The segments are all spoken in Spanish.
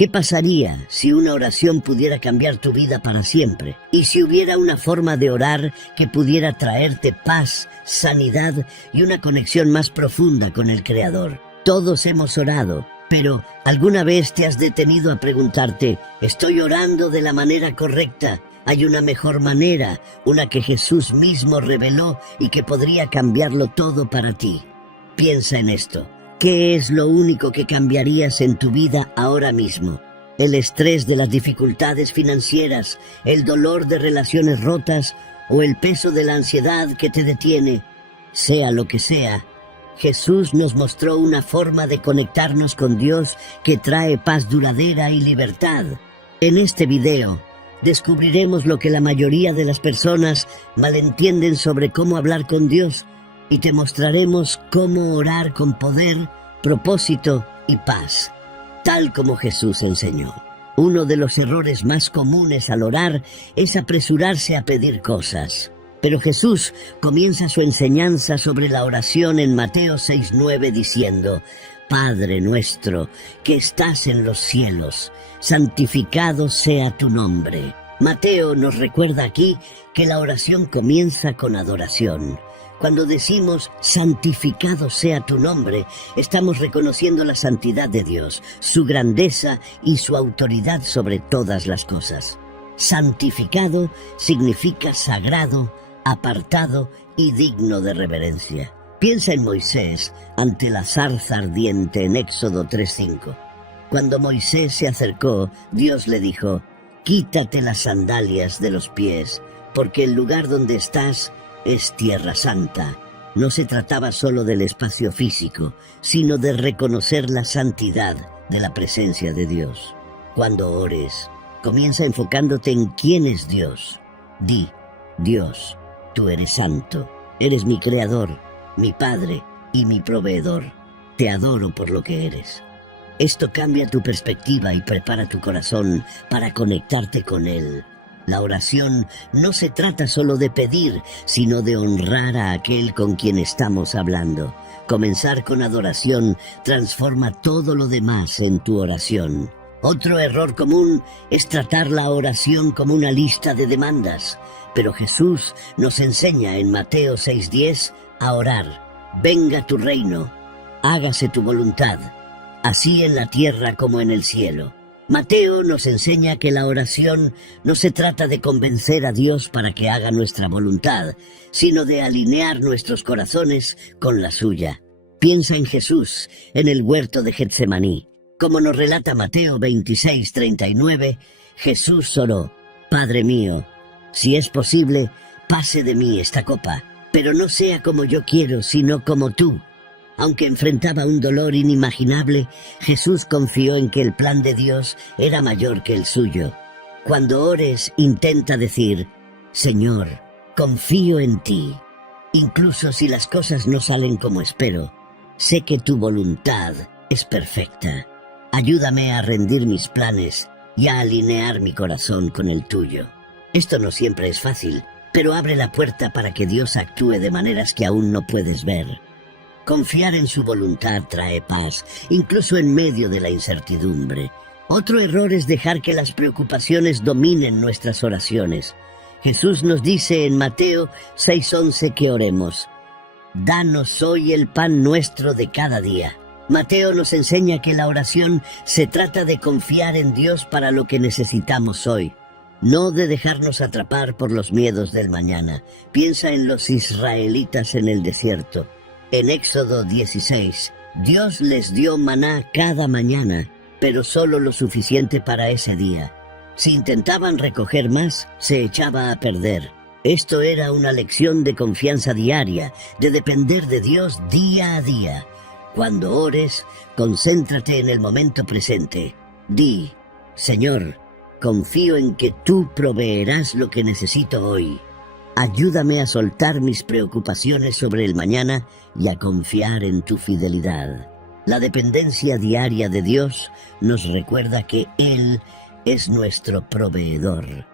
¿Qué pasaría si una oración pudiera cambiar tu vida para siempre? Y si hubiera una forma de orar que pudiera traerte paz, sanidad y una conexión más profunda con el Creador. Todos hemos orado, pero ¿alguna vez te has detenido a preguntarte, ¿estoy orando de la manera correcta? ¿Hay una mejor manera, una que Jesús mismo reveló y que podría cambiarlo todo para ti? Piensa en esto. ¿Qué es lo único que cambiarías en tu vida ahora mismo? ¿El estrés de las dificultades financieras, el dolor de relaciones rotas o el peso de la ansiedad que te detiene? Sea lo que sea, Jesús nos mostró una forma de conectarnos con Dios que trae paz duradera y libertad. En este video, descubriremos lo que la mayoría de las personas malentienden sobre cómo hablar con Dios y te mostraremos cómo orar con poder, propósito y paz, tal como Jesús enseñó. Uno de los errores más comunes al orar es apresurarse a pedir cosas. Pero Jesús comienza su enseñanza sobre la oración en Mateo 6:9 diciendo: Padre nuestro, que estás en los cielos, santificado sea tu nombre. Mateo nos recuerda aquí que la oración comienza con adoración. Cuando decimos santificado sea tu nombre, estamos reconociendo la santidad de Dios, su grandeza y su autoridad sobre todas las cosas. Santificado significa sagrado, apartado y digno de reverencia. Piensa en Moisés ante la zarza ardiente en Éxodo 3:5. Cuando Moisés se acercó, Dios le dijo: quítate las sandalias de los pies, porque el lugar donde estás es tierra santa. No se trataba solo del espacio físico, sino de reconocer la santidad de la presencia de Dios. Cuando ores, comienza enfocándote en quién es Dios. Di: Dios, tú eres santo, eres mi creador, mi Padre y mi proveedor. Te adoro por lo que eres. Esto cambia tu perspectiva y prepara tu corazón para conectarte con Él. La oración no se trata solo de pedir, sino de honrar a aquel con quien estamos hablando. Comenzar con adoración transforma todo lo demás en tu oración. Otro error común es tratar la oración como una lista de demandas. Pero Jesús nos enseña en Mateo 6:10 a orar: venga tu reino, hágase tu voluntad, así en la tierra como en el cielo. Mateo nos enseña que la oración no se trata de convencer a Dios para que haga nuestra voluntad, sino de alinear nuestros corazones con la suya. Piensa en Jesús, en el huerto de Getsemaní. Como nos relata Mateo 26:39, Jesús oró: Padre mío, si es posible, pase de mí esta copa, pero no sea como yo quiero, sino como tú. Aunque enfrentaba un dolor inimaginable, Jesús confió en que el plan de Dios era mayor que el suyo. Cuando ores, intenta decir: Señor, confío en ti. Incluso si las cosas no salen como espero, sé que tu voluntad es perfecta. Ayúdame a rendir mis planes y a alinear mi corazón con el tuyo. Esto no siempre es fácil, pero abre la puerta para que Dios actúe de maneras que aún no puedes ver. Confiar en su voluntad trae paz, incluso en medio de la incertidumbre. Otro error es dejar que las preocupaciones dominen nuestras oraciones. Jesús nos dice en Mateo 6:11 que oremos: danos hoy el pan nuestro de cada día. Mateo nos enseña que la oración se trata de confiar en Dios para lo que necesitamos hoy, no de dejarnos atrapar por los miedos del mañana. Piensa en los israelitas en el desierto. En Éxodo 16, Dios les dio maná cada mañana, pero solo lo suficiente para ese día. Si intentaban recoger más, se echaba a perder. Esto era una lección de confianza diaria, de depender de Dios día a día. Cuando ores, concéntrate en el momento presente. Di: Señor, confío en que tú proveerás lo que necesito hoy. Ayúdame a soltar mis preocupaciones sobre el mañana y a confiar en tu fidelidad. La dependencia diaria de Dios nos recuerda que Él es nuestro proveedor.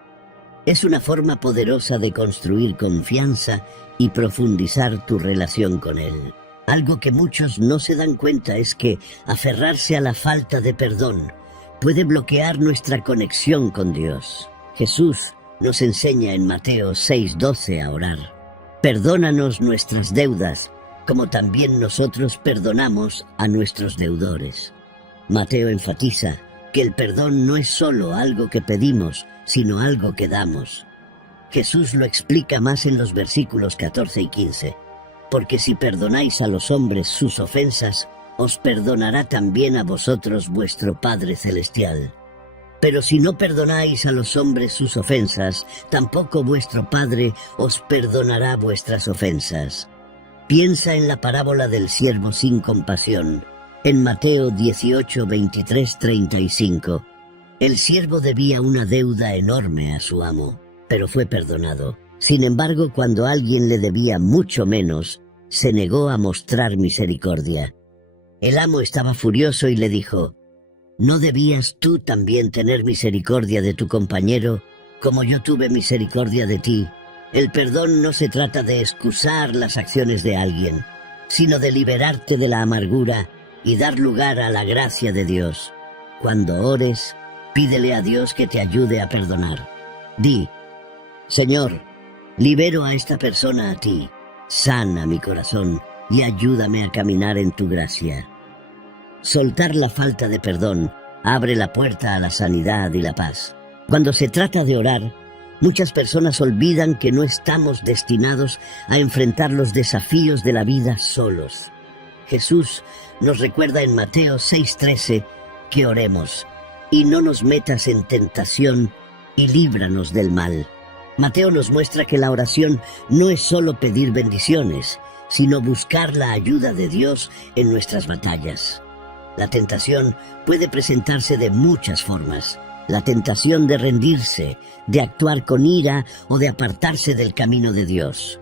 Es una forma poderosa de construir confianza y profundizar tu relación con Él. Algo que muchos no se dan cuenta es que aferrarse a la falta de perdón, puede bloquear nuestra conexión con Dios. Jesús nos enseña en Mateo 6:12 a orar. Perdónanos nuestras deudas, como también nosotros perdonamos a nuestros deudores. Mateo enfatiza que el perdón no es solo algo que pedimos, sino algo que damos. Jesús lo explica más en los versículos 14 y 15. Porque si perdonáis a los hombres sus ofensas, os perdonará también a vosotros vuestro Padre Celestial. Pero si no perdonáis a los hombres sus ofensas, tampoco vuestro Padre os perdonará vuestras ofensas. Piensa en la parábola del siervo sin compasión. En Mateo 18, 23, 35, el siervo debía una deuda enorme a su amo, pero fue perdonado. Sin embargo, cuando alguien le debía mucho menos, se negó a mostrar misericordia. El amo estaba furioso y le dijo: ¿no debías tú también tener misericordia de tu compañero, como yo tuve misericordia de ti? El perdón no se trata de excusar las acciones de alguien, sino de liberarte de la amargura y dar lugar a la gracia de Dios. Cuando ores, pídele a Dios que te ayude a perdonar. Di: Señor, libero a esta persona a ti, sana mi corazón y ayúdame a caminar en tu gracia. Soltar la falta de perdón abre la puerta a la sanidad y la paz. Cuando se trata de orar, muchas personas olvidan que no estamos destinados a enfrentar los desafíos de la vida solos. Jesús nos recuerda en Mateo 6:13 que oremos: y no nos metas en tentación y líbranos del mal. Mateo nos muestra que la oración no es solo pedir bendiciones, sino buscar la ayuda de Dios en nuestras batallas. La tentación puede presentarse de muchas formas. La tentación de rendirse, de actuar con ira o de apartarse del camino de Dios.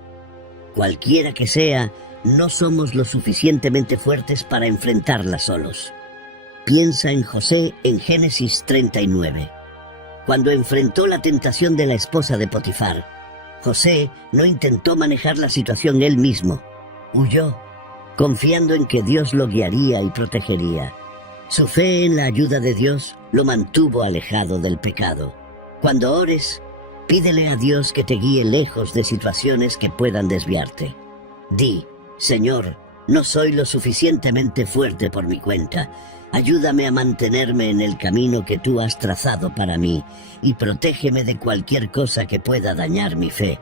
Cualquiera que sea, no somos lo suficientemente fuertes para enfrentarla solos. Piensa en José en Génesis 39. Cuando enfrentó la tentación de la esposa de Potifar, José no intentó manejar la situación él mismo. Huyó, confiando en que Dios lo guiaría y protegería. Su fe en la ayuda de Dios lo mantuvo alejado del pecado. Cuando ores, pídele a Dios que te guíe lejos de situaciones que puedan desviarte. Di: Señor, no soy lo suficientemente fuerte por mi cuenta. Ayúdame a mantenerme en el camino que tú has trazado para mí y protégeme de cualquier cosa que pueda dañar mi fe.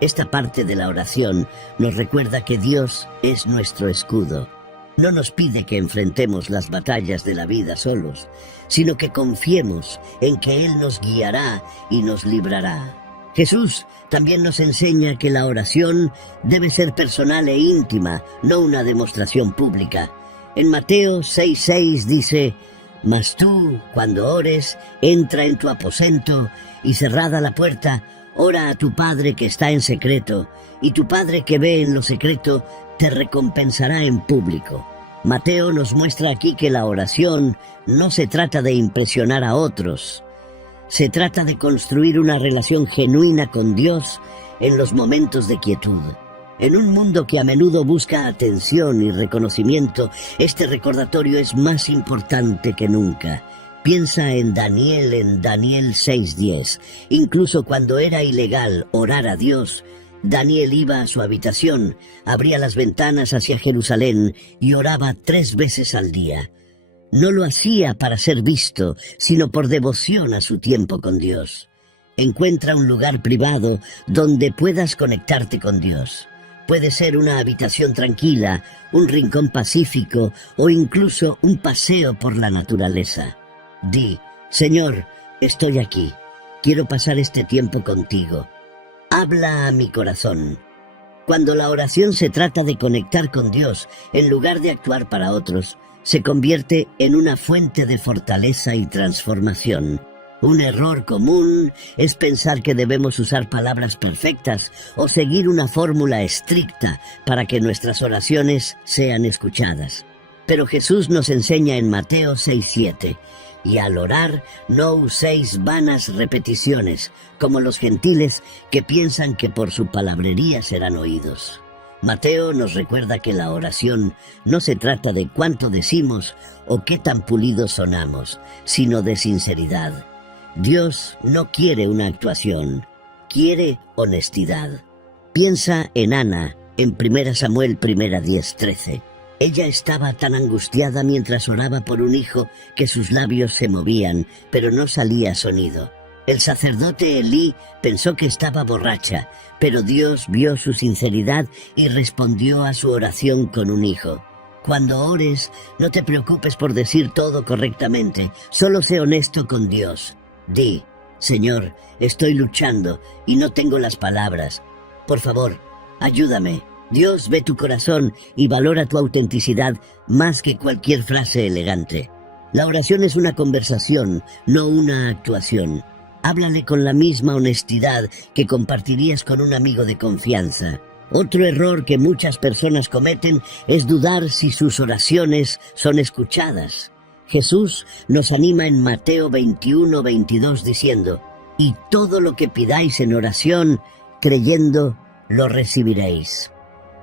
Esta parte de la oración nos recuerda que Dios es nuestro escudo. No nos pide que enfrentemos las batallas de la vida solos, sino que confiemos en que Él nos guiará y nos librará. Jesús también nos enseña que la oración debe ser personal e íntima, no una demostración pública. En Mateo 6:6 dice: Mas tú, cuando ores, entra en tu aposento y cerrada la puerta, ora a tu Padre que está en secreto, y tu Padre que ve en lo secreto te recompensará en público. Mateo nos muestra aquí que la oración no se trata de impresionar a otros. Se trata de construir una relación genuina con Dios en los momentos de quietud. En un mundo que a menudo busca atención y reconocimiento, este recordatorio es más importante que nunca. Piensa en Daniel 6:10. Incluso cuando era ilegal orar a Dios, Daniel iba a su habitación, abría las ventanas hacia Jerusalén y oraba 3 veces al día. No lo hacía para ser visto, sino por devoción a su tiempo con Dios. Encuentra un lugar privado donde puedas conectarte con Dios. Puede ser una habitación tranquila, un rincón pacífico o incluso un paseo por la naturaleza. Di: Señor, estoy aquí. Quiero pasar este tiempo contigo. Habla a mi corazón. Cuando la oración se trata de conectar con Dios en lugar de actuar para otros, se convierte en una fuente de fortaleza y transformación. Un error común es pensar que debemos usar palabras perfectas o seguir una fórmula estricta para que nuestras oraciones sean escuchadas. Pero Jesús nos enseña en Mateo 6:7, y al orar no uséis vanas repeticiones, como los gentiles que piensan que por su palabrería serán oídos. Mateo nos recuerda que la oración no se trata de cuánto decimos o qué tan pulidos sonamos, sino de sinceridad. Dios no quiere una actuación, quiere honestidad. Piensa en Ana, en 1 Samuel 1:10-13. Ella estaba tan angustiada mientras oraba por un hijo que sus labios se movían, pero no salía sonido. El sacerdote Elí pensó que estaba borracha, pero Dios vio su sinceridad y respondió a su oración con un hijo. Cuando ores, no te preocupes por decir todo correctamente, solo sé honesto con Dios. Di, Señor, estoy luchando y no tengo las palabras. Por favor, ayúdame. Dios ve tu corazón y valora tu autenticidad más que cualquier frase elegante. La oración es una conversación, no una actuación. Háblale con la misma honestidad que compartirías con un amigo de confianza. Otro error que muchas personas cometen es dudar si sus oraciones son escuchadas. Jesús nos anima en Mateo 21:22 diciendo: «Y todo lo que pidáis en oración, creyendo, lo recibiréis».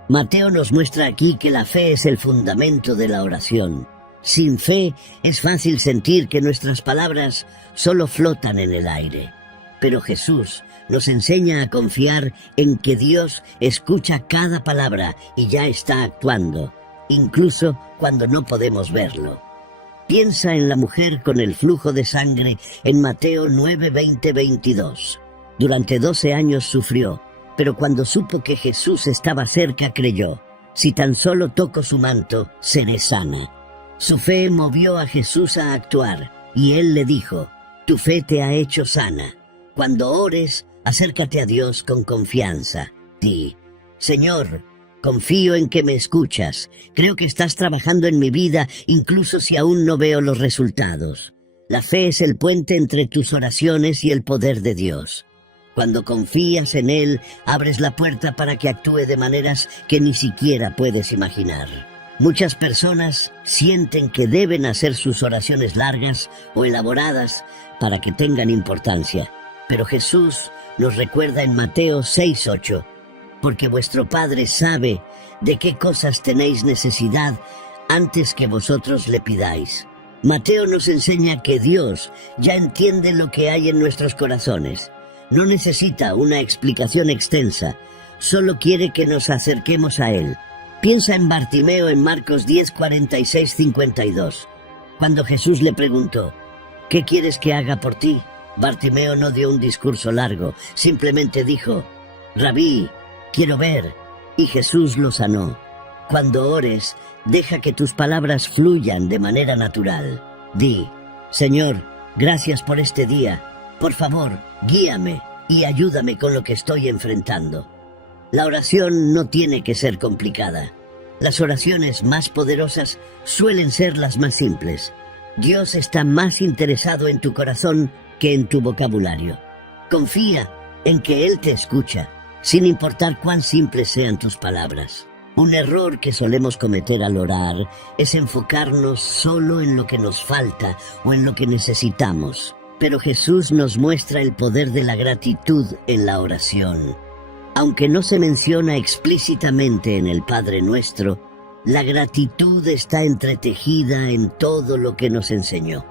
Mateo nos muestra aquí que la fe es el fundamento de la oración. Sin fe es fácil sentir que nuestras palabras solo flotan en el aire. Pero Jesús nos enseña a confiar en que Dios escucha cada palabra y ya está actuando, incluso cuando no podemos verlo. Piensa en la mujer con el flujo de sangre en Mateo 9:20-22. Durante 12 años sufrió, pero cuando supo que Jesús estaba cerca creyó: «Si tan solo toco su manto, seré sana». Su fe movió a Jesús a actuar, y él le dijo: «Tu fe te ha hecho sana». Cuando ores, acércate a Dios con confianza. Di: «Señor, confío en que me escuchas. Creo que estás trabajando en mi vida, incluso si aún no veo los resultados». La fe es el puente entre tus oraciones y el poder de Dios. Cuando confías en Él, abres la puerta para que actúe de maneras que ni siquiera puedes imaginar. Muchas personas sienten que deben hacer sus oraciones largas o elaboradas para que tengan importancia. Pero Jesús nos recuerda en Mateo 6:8, «Porque vuestro Padre sabe de qué cosas tenéis necesidad antes que vosotros le pidáis». Mateo nos enseña que Dios ya entiende lo que hay en nuestros corazones. No necesita una explicación extensa, solo quiere que nos acerquemos a Él. Piensa en Bartimeo en Marcos 10:46-52. Cuando Jesús le preguntó: «¿Qué quieres que haga por ti?», Bartimeo no dio un discurso largo, simplemente dijo: «Rabí, quiero ver», y Jesús lo sanó. Cuando ores, deja que tus palabras fluyan de manera natural. Di: «Señor, gracias por este día. Por favor, guíame y ayúdame con lo que estoy enfrentando». La oración no tiene que ser complicada. Las oraciones más poderosas suelen ser las más simples. Dios está más interesado en tu corazón que en tu vocabulario. Confía en que Él te escucha, sin importar cuán simples sean tus palabras. Un error que solemos cometer al orar es enfocarnos solo en lo que nos falta o en lo que necesitamos. Pero Jesús nos muestra el poder de la gratitud en la oración. Aunque no se menciona explícitamente en el Padre Nuestro, la gratitud está entretejida en todo lo que nos enseñó.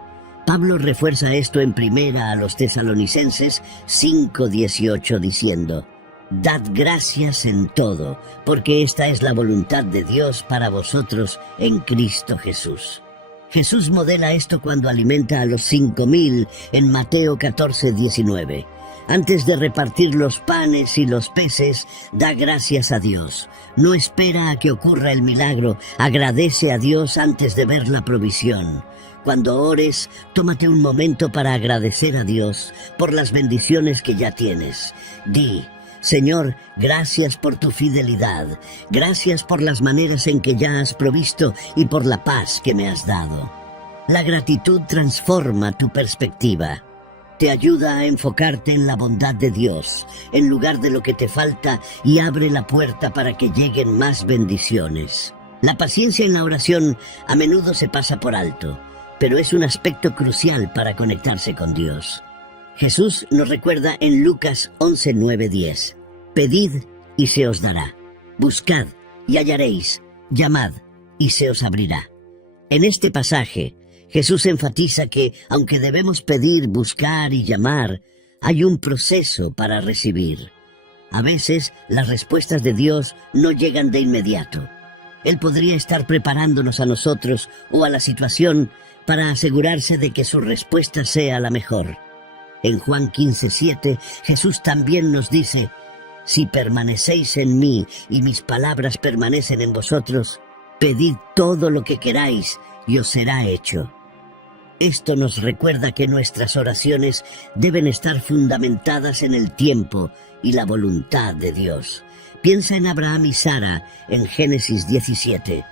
Pablo refuerza esto en 1 Tesalonicenses 5:18 diciendo: «Dad gracias en todo, porque esta es la voluntad de Dios para vosotros en Cristo Jesús». Jesús modela esto cuando alimenta a los 5,000 en Mateo 14:19. Antes de repartir los panes y los peces, da gracias a Dios. No espera a que ocurra el milagro, agradece a Dios antes de ver la provisión. Cuando ores, tómate un momento para agradecer a Dios por las bendiciones que ya tienes. Di: «Señor, gracias por tu fidelidad, gracias por las maneras en que ya has provisto y por la paz que me has dado». La gratitud transforma tu perspectiva. Te ayuda a enfocarte en la bondad de Dios, en lugar de lo que te falta, y abre la puerta para que lleguen más bendiciones. La paciencia en la oración a menudo se pasa por alto, pero es un aspecto crucial para conectarse con Dios. Jesús nos recuerda en Lucas 11:9-10: «Pedid y se os dará, buscad y hallaréis, llamad, y se os abrirá. En este pasaje, Jesús enfatiza que, aunque debemos pedir, buscar y llamar, hay un proceso para recibir. A veces, las respuestas de Dios no llegan de inmediato. Él podría estar preparándonos a nosotros o a la situación para asegurarse de que su respuesta sea la mejor. En Juan 15:7, Jesús también nos dice: «Si permanecéis en mí y mis palabras permanecen en vosotros, pedid todo lo que queráis y os será hecho». Esto nos recuerda que nuestras oraciones deben estar fundamentadas en el tiempo y la voluntad de Dios. Piensa en Abraham y Sara en Génesis 17.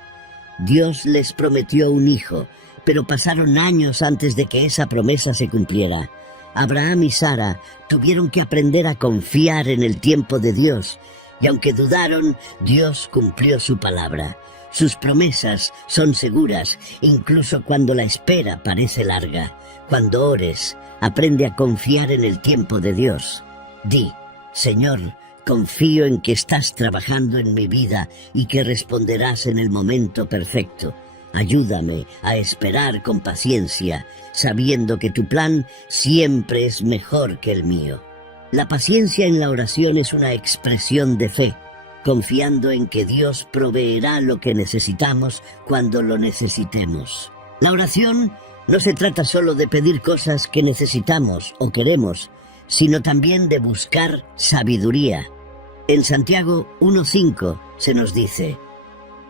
Dios les prometió un hijo, pero pasaron años antes de que esa promesa se cumpliera. Abraham y Sara tuvieron que aprender a confiar en el tiempo de Dios, y aunque dudaron, Dios cumplió su palabra. Sus promesas son seguras, incluso cuando la espera parece larga. Cuando ores, aprende a confiar en el tiempo de Dios. Di: «Señor, confío en que estás trabajando en mi vida y que responderás en el momento perfecto. Ayúdame a esperar con paciencia, sabiendo que tu plan siempre es mejor que el mío». La paciencia en la oración es una expresión de fe, confiando en que Dios proveerá lo que necesitamos cuando lo necesitemos. La oración no se trata solo de pedir cosas que necesitamos o queremos, sino también de buscar sabiduría. En Santiago 1:5 se nos dice: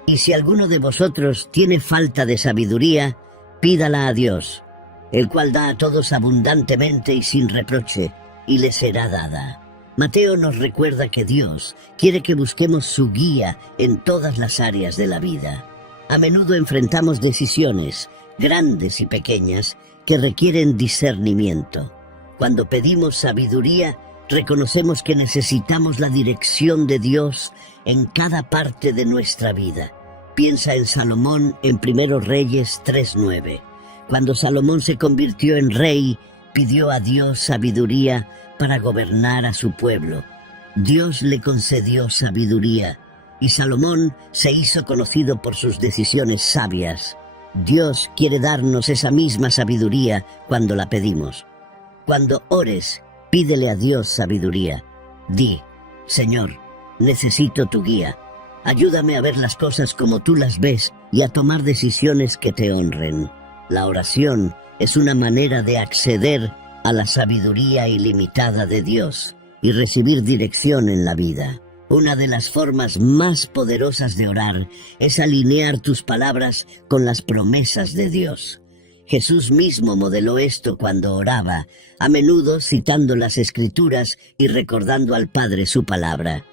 «Y si alguno de vosotros tiene falta de sabiduría, pídala a Dios, el cual da a todos abundantemente y sin reproche, y le será dada». Mateo nos recuerda que Dios quiere que busquemos su guía en todas las áreas de la vida. A menudo enfrentamos decisiones, grandes y pequeñas, que requieren discernimiento. Cuando pedimos sabiduría, reconocemos que necesitamos la dirección de Dios en cada parte de nuestra vida. Piensa en Salomón en 1 Reyes 3:9. Cuando Salomón se convirtió en rey, pidió a Dios sabiduría para gobernar a su pueblo. Dios le concedió sabiduría, y Salomón se hizo conocido por sus decisiones sabias. Dios quiere darnos esa misma sabiduría cuando la pedimos. Cuando ores, pídele a Dios sabiduría. Di: «Señor, necesito tu guía. Ayúdame a ver las cosas como tú las ves y a tomar decisiones que te honren». La oración es una manera de acceder a la sabiduría ilimitada de Dios y recibir dirección en la vida. Una de las formas más poderosas de orar es alinear tus palabras con las promesas de Dios. Jesús mismo modeló esto cuando oraba, a menudo citando las Escrituras y recordando al Padre su palabra.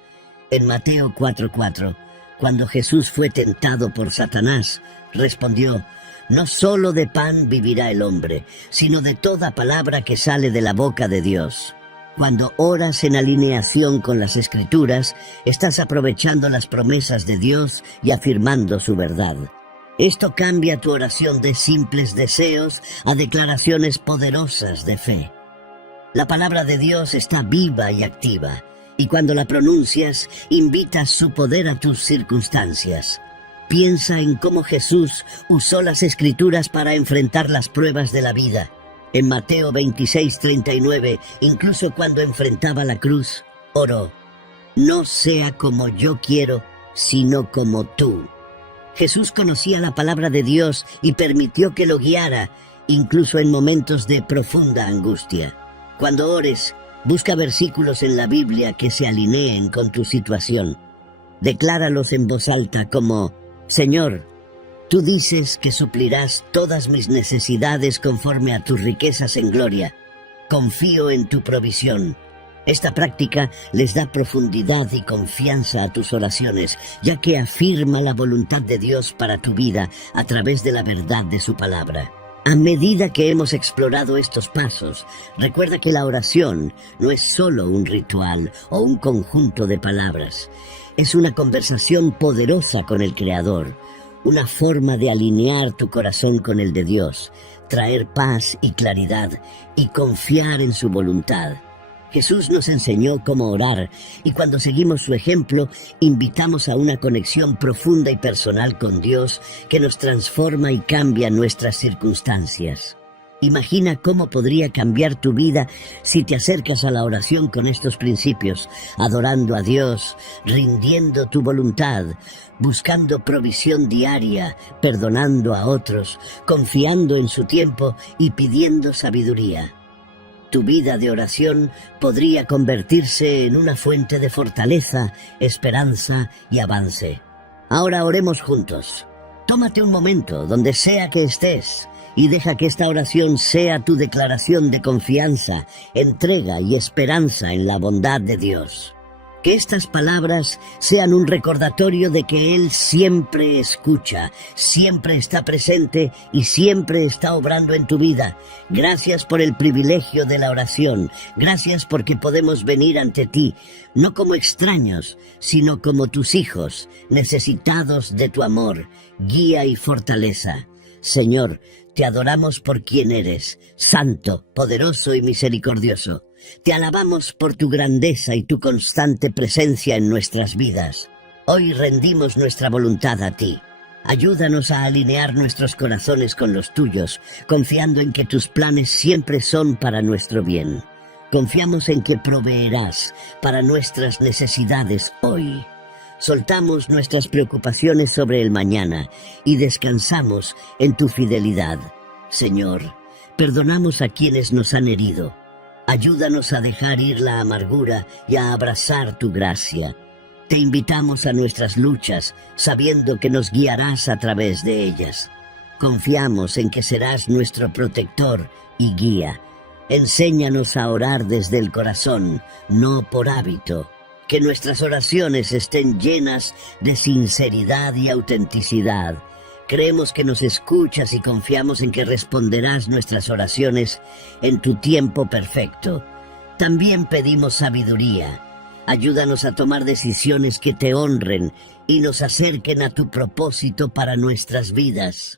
En Mateo 4:4, cuando Jesús fue tentado por Satanás, respondió: «No solo de pan vivirá el hombre, sino de toda palabra que sale de la boca de Dios». Cuando oras en alineación con las Escrituras, estás aprovechando las promesas de Dios y afirmando su verdad. Esto cambia tu oración de simples deseos a declaraciones poderosas de fe. La palabra de Dios está viva y activa, y cuando la pronuncias, invitas su poder a tus circunstancias. Piensa en cómo Jesús usó las Escrituras para enfrentar las pruebas de la vida. En Mateo 26:39, incluso cuando enfrentaba la cruz, oró: «No sea como yo quiero, sino como tú». Jesús conocía la palabra de Dios y permitió que lo guiara, incluso en momentos de profunda angustia. Cuando ores, busca versículos en la Biblia que se alineen con tu situación. Decláralos en voz alta como: «Señor, tú dices que suplirás todas mis necesidades conforme a tus riquezas en gloria. Confío en tu provisión». Esta práctica les da profundidad y confianza a tus oraciones, ya que afirma la voluntad de Dios para tu vida a través de la verdad de su palabra. A medida que hemos explorado estos pasos, recuerda que la oración no es solo un ritual o un conjunto de palabras. Es una conversación poderosa con el Creador, una forma de alinear tu corazón con el de Dios, traer paz y claridad y confiar en su voluntad. Jesús nos enseñó cómo orar y cuando seguimos su ejemplo, invitamos a una conexión profunda y personal con Dios que nos transforma y cambia nuestras circunstancias. Imagina cómo podría cambiar tu vida si te acercas a la oración con estos principios, adorando a Dios, rindiendo tu voluntad, buscando provisión diaria, perdonando a otros, confiando en su tiempo y pidiendo sabiduría. Tu vida de oración podría convertirse en una fuente de fortaleza, esperanza y avance. Ahora oremos juntos. Tómate un momento, donde sea que estés, y deja que esta oración sea tu declaración de confianza, entrega y esperanza en la bondad de Dios. Que estas palabras sean un recordatorio de que Él siempre escucha, siempre está presente y siempre está obrando en tu vida. Gracias por el privilegio de la oración. Gracias porque podemos venir ante ti, no como extraños, sino como tus hijos, necesitados de tu amor, guía y fortaleza. Señor, te adoramos por quien eres, santo, poderoso y misericordioso. Te alabamos por tu grandeza y tu constante presencia en nuestras vidas. Hoy rendimos nuestra voluntad a ti. Ayúdanos a alinear nuestros corazones con los tuyos, confiando en que tus planes siempre son para nuestro bien. Confiamos en que proveerás para nuestras necesidades hoy. Soltamos nuestras preocupaciones sobre el mañana y descansamos en tu fidelidad. Señor, perdonamos a quienes nos han herido. Ayúdanos a dejar ir la amargura y a abrazar tu gracia. Te invitamos a nuestras luchas, sabiendo que nos guiarás a través de ellas. Confiamos en que serás nuestro protector y guía. Enséñanos a orar desde el corazón, no por hábito. Que nuestras oraciones estén llenas de sinceridad y autenticidad. Creemos que nos escuchas y confiamos en que responderás nuestras oraciones en tu tiempo perfecto. También pedimos sabiduría. Ayúdanos a tomar decisiones que te honren y nos acerquen a tu propósito para nuestras vidas.